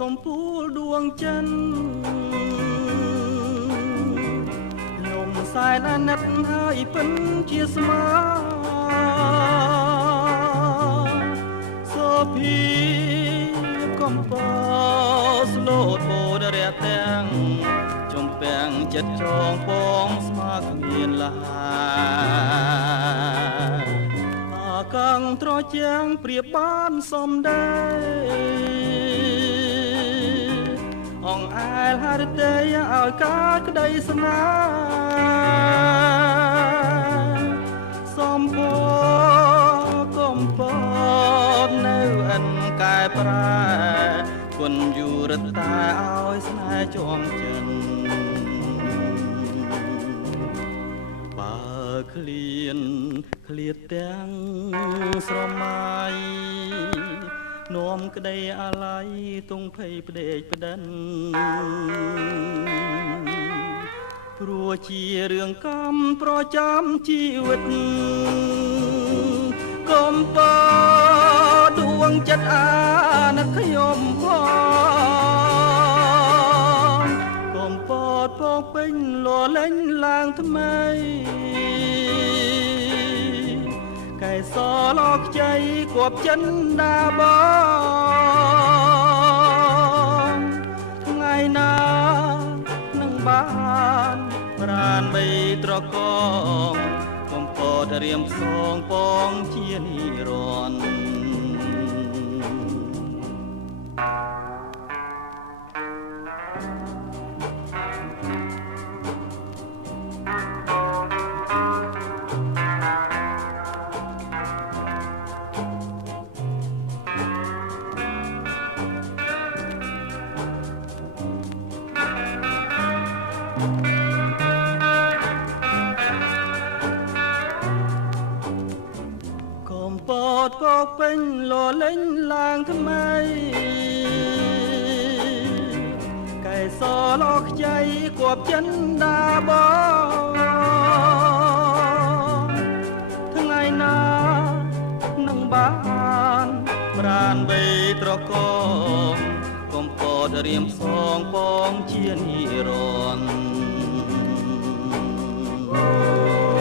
កំពូលដួងចិនខ្ញុំសែនអាណិតហើយពិនជាស្មាសូភីកំពស្លូតបូនរះទាំងចំពាំងចិត្តចងពងស្មាគ្មានលាកងត្រជាងព្រៀបបានសំដែងអងអែលហរិទេឲ្យកើតក្តីស្នេហ៍សំពកំពតនៅអិនកែប្រែគុណយូរតែឲ្យស្នេហ៍ជាប់ចិនបើឃ្លាតទាំងស្រមៃនាំក្តីអាល័យទងភ័យផ្ដេកផ្ដិនព្រោះជារឿងកម្មប្រចាំជីវិតកុំបើដួងចិត្តអាណិតខ្ញុំផងកុំពតពងពេញលលេងឡើងថ្មីកែសលខ្ចីគប់ចិនដាបងថ្ងៃណានឹងបានប្រានបីត្រកងកំពតរៀមផ្សងពងជានិរន្តរ៍ពកពេញលលេងឡើងថ្មីកែសលខ្ចីគប់ចិនដាបងថ្ងៃណានឹងបានប្រានបីត្រកងកំពតរៀមផ្សងពងជានិរន្តរ៍